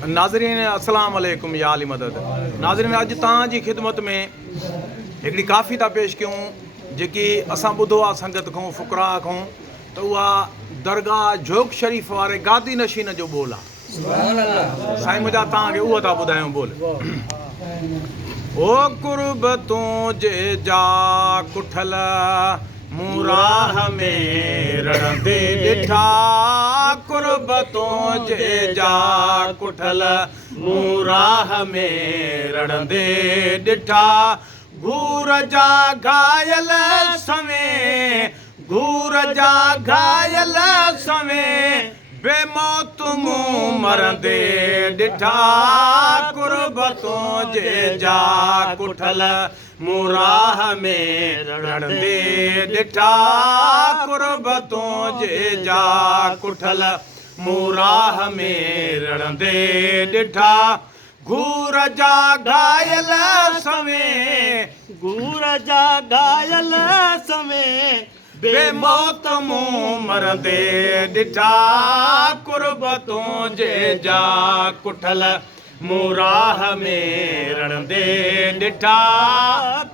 नाज़रीन अस्सलाम वालेकुम या अली मदद। नाज़रीन अॼु तव्हांजी ख़िदमत में हिकिड़ी काफ़ी था पेश कयूं जेकी असां ॿुधो आहे संगत खां फ़ुक़रा खां त उहा दरगाह जोग शरीफ़ वारे गादी नशीन जो बोल आहे। साईं मुंहिंजा तव्हांखे उहो था ॿुधायूं बोल। ओ कुर्बतों जे जा कुठल मूं राह में रड़ंदे ॾिठा, कुर्बतों जे जा कुठल मूं राह में रड़ंदे ॾिठा, घूर जा घायल सवें, घूर जा घायल सवें बेमौत मूं मरंदे ॾिठा, कुर्बतों जे जा कुठल मूं राह में रड़ंदे ॾिठा, कुर्बतों जे जा कुठल मूं राह में रड़ंदे ॾिठा, घूर जा घायल सवें, घूर जा घायल सवें बेमौत मूं मरंदे ॾिठा, कुर्बतों जे जा कुठल मूं राह में रड़ंदे ॾिठा,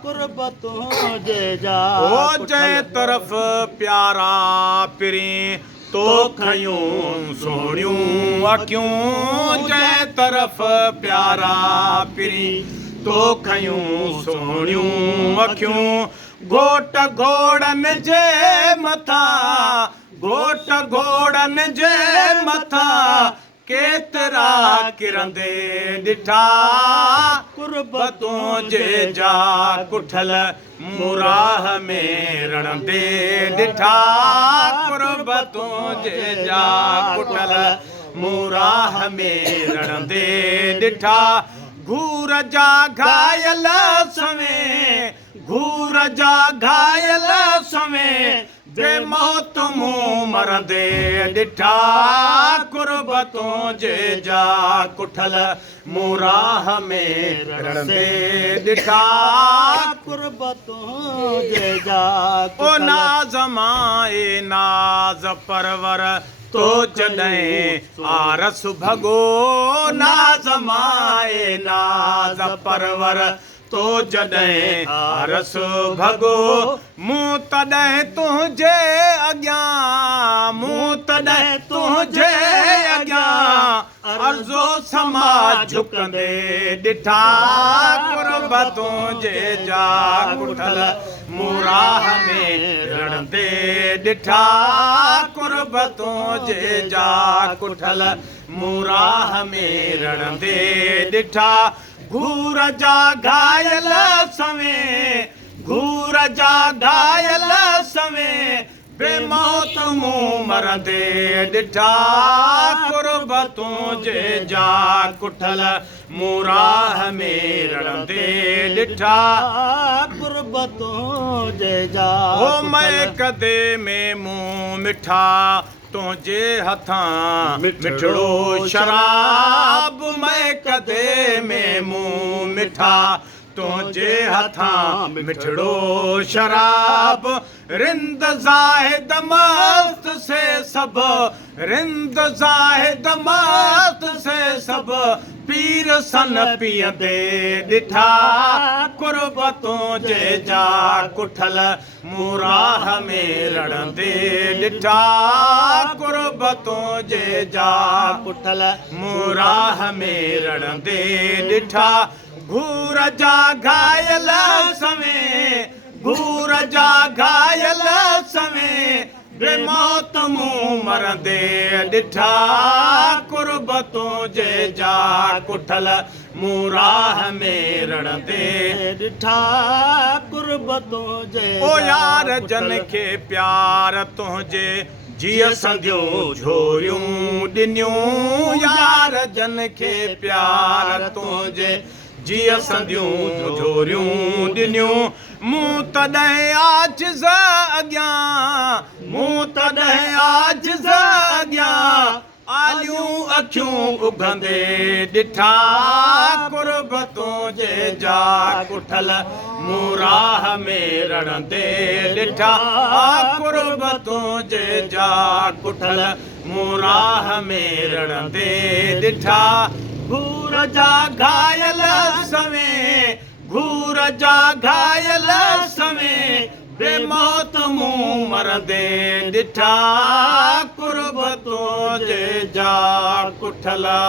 कुर्बतों जे जा ओ जंहिं तरफ़ प्यारा पिरी तो खयूं सोहणियूं अखियूं, जंहिं तरफ़ प्यारा पिरी तो खयूं सोहणियूं अखियूं, घोट घोड़नि जे मथां, घोट घोड़नि जे मथां केतिरा किरंदे ॾिठा, कुर्बतों जे जा कुठल मूं राह में रड़ंदे ॾिठा, कुर्बतों जे जा कुठल मूं राह में रड़ंदे ॾिठा, घूर जा घायल सवें, घूर जा घायल सवें बेमौत मूं मरंदे ॾिठा, कुर्बतों जे जा कुठल मूं राह में रड़ंदे ॾिठा, कुर्बतों जे जा ओ नाज़ माए नाज़ परवर तो जॾहिं आरस भॻो, नाज़ माए नाज़ परवर तो जॾहिं आरस भॻो, मूं तॾहिं तुंहिंजे अॻियां, मूं तॾहिं तुंहिंजे अॻियां अर्ज़ो समाज झुकंदे ॾिठा, कुर्बतों जे जा कुठल मूं राह में रड़ंदे ॾिठा, कुर्बतों जे जा कुठल मूं राह में रड़ंदे ॾिठा, घूर जा घायल सवें, घूर जा घायल सवें बेमौत मूं मरंदे ॾिठा, कुर्बतों जे जा कुठल मूं राह में रड़ंदे ॾिठा, कुर्बतों जे जा ओ मैं कदे में मूं मिठा तुंहिंजे हथां मिठड़ो शराब, मैं कदे में मूं मिठा तुंहिंजे हथां मिठड़ो शराब, रिंद ज़ाहिद मस्त से सब, रिंद ज़ाहिद मस्त से सब पीर सन पीअंदे ॾिठा, कुर्बतों जे जा कुठल मूं राह में रड़ंदे ॾिठा, कुर्बतों जे जा कुठल मूं राह में रड़ंदे ॾिठा, घूर जा घायल सवें, घूर जा घायल सवें बेमौत मूं मरंदे ॾिठा, कुर्बतों जे जा कुठल मूं राह में रड़ंदे ॾिठा, कुर्बतों जे ओ यार जन खे प्यार तुंहिंजे जीअ संदियूं झोरियूं ॾिनियूं, यार जन खे प्यार तुंहिंजे जीअ संदियूं झोरियूं ॾिनियूं, मूं तॾहिं आजिज़ अॻियां, मूं तॾहिं आजिज़ अॻियां आलियूं अखियूं उघंदे ॾिठा, कुर्बतों जे जा कुठल मूं राह में रड़ंदे ॾिठा, कुर्बतों जे जा कुठल मूं राह में रड़ंदे ॾिठा, घूर जा घायल समें घूर जा घायल समें बेमौत मुंह मरदे ॾिठा कुर्बतों जे जा कुठला